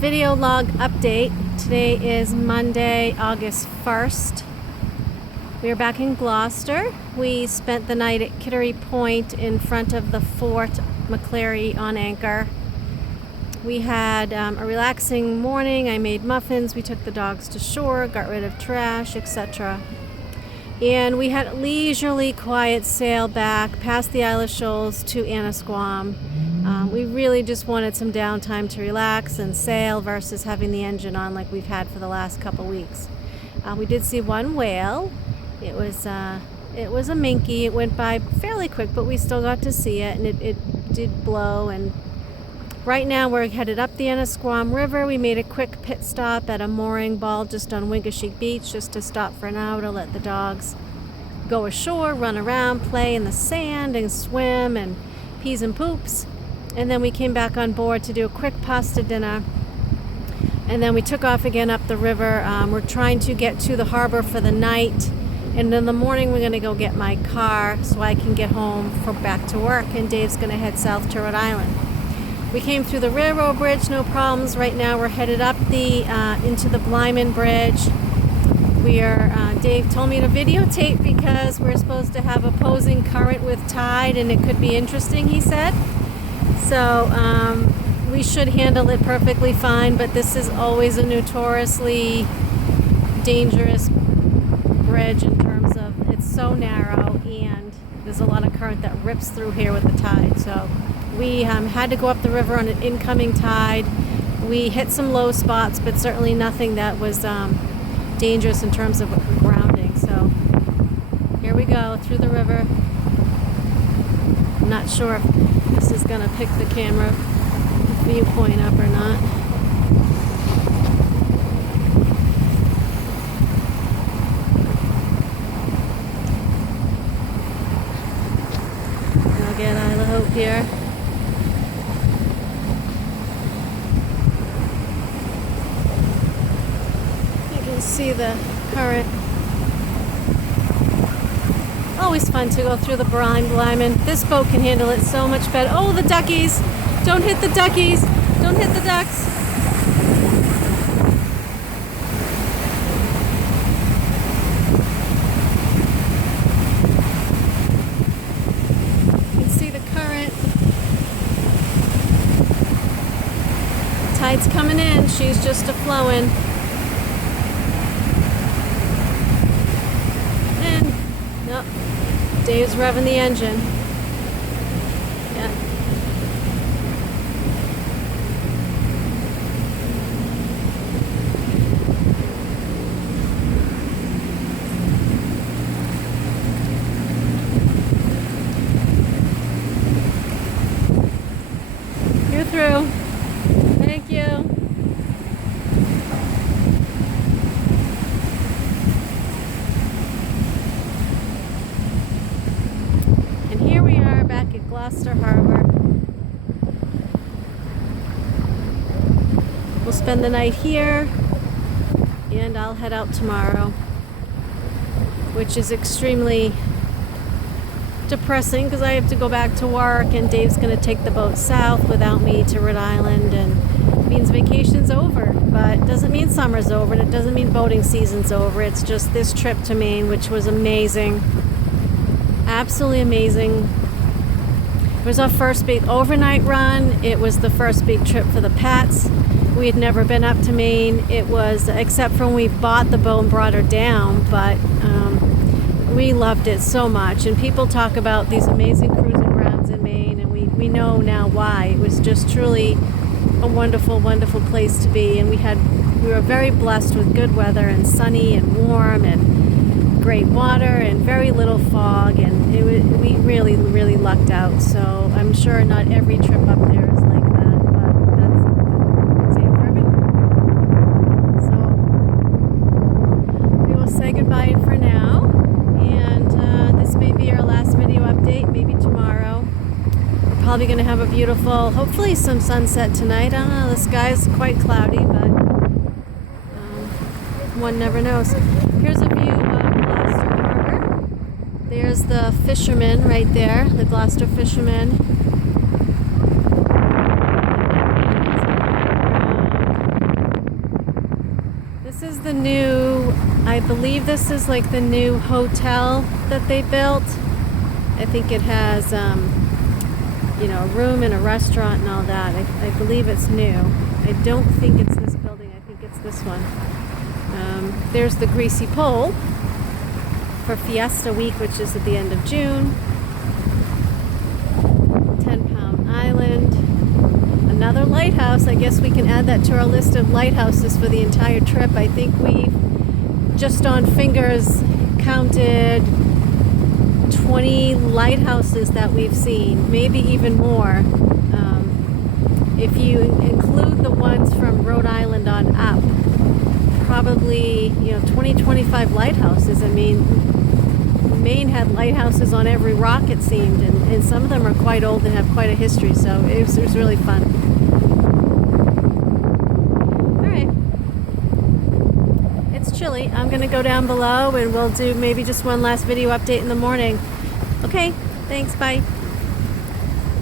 video log update. Today is Monday, August 1st. We are back in Gloucester. We spent the night at Kittery Point in front of the Fort McClary on anchor. We had a relaxing morning. I made muffins. We took the dogs to shore, got rid of trash, etc. And we had a leisurely, quiet sail back past the Isle of Shoals to Annisquam. We really just wanted some downtime to relax and sail versus having the engine on like we've had for the last couple weeks. We did see one whale. It was a minke. It went by fairly quick, but we still got to see it, and it did blow. And right now we're headed up the Annisquam River. We made a quick pit stop at a mooring ball just on Wingasheek Beach, just to stop for an hour to let the dogs go ashore, run around, play in the sand and swim and peas and poops. And then we came back on board to do a quick pasta dinner. And then we took off again up the river. We're trying to get to the harbor for the night. And in the morning, we're going to go get my car so I can get home for back to work. And Dave's going to head south to Rhode Island. We came through the railroad bridge, no problems. Right now, we're headed up into the Blymann bridge. Dave told me to videotape because we're supposed to have opposing current with tide, and it could be interesting, he said. So we should handle it perfectly fine, but this is always a notoriously dangerous bridge in terms of it's so narrow and there's a lot of current that rips through here with the tide. So we had to go up the river on an incoming tide. We hit some low spots, but certainly nothing that was dangerous in terms of grounding. So here we go through the river. I'm not sure if this is going to pick the camera viewpoint up or not. I'll get Isle of Hope here. You can see the current. Always fun to go through the Blymann. This boat can handle it so much better. Oh, the duckies! Don't hit the duckies! Don't hit the ducks! You can see the current. Tide's coming in. She's just a-flowing. Yep. Dave's revving the engine. Yeah. You're through. Thank you. Back at Gloucester Harbor. We'll spend the night here and I'll head out tomorrow, which is extremely depressing because I have to go back to work and Dave's going to take the boat south without me to Rhode Island, and it means vacation's over, but it doesn't mean summer's over and it doesn't mean boating season's over. It's just this trip to Maine, which was amazing, absolutely amazing. It was our first big overnight run. It was the first big trip for the pets. We had never been up to Maine. It was, except for when we bought the boat and brought her down, but we loved it so much. And people talk about these amazing cruising grounds in Maine, and we know now why. It was just truly a wonderful, wonderful place to be. And we were very blessed with good weather and sunny and warm and great water and very little fog, and we really, really lucked out. So I'm sure not every trip up there is like that, but that's the same for everyone. So we will say goodbye for now, and this may be our last video update, maybe tomorrow. We're probably going to have a beautiful, hopefully some sunset tonight. I don't know, the sky's quite cloudy, but one never knows. Here's a view of Gloucester Harbor. There's the fishermen right there, the Gloucester fishermen. the new, I believe this is like the new hotel that they built. I think it has, you know, a room and a restaurant and all that. I believe it's new. I don't think it's this building. I think it's this one. There's the Greasy Pole for Fiesta Week, which is at the end of June. 10-Pound Island. Another lighthouse. I guess we can add that to our list of lighthouses for the entire trip. I think we've just on fingers counted 20 lighthouses that we've seen, maybe even more. If you include the ones from Rhode Island on up, probably, you know, 20-25 lighthouses. I mean, Maine had lighthouses on every rock, it seemed, and some of them are quite old and have quite a history, so it was really fun. Alright. It's chilly. I'm going to go down below and we'll do maybe just one last video update in the morning. Okay, thanks, bye.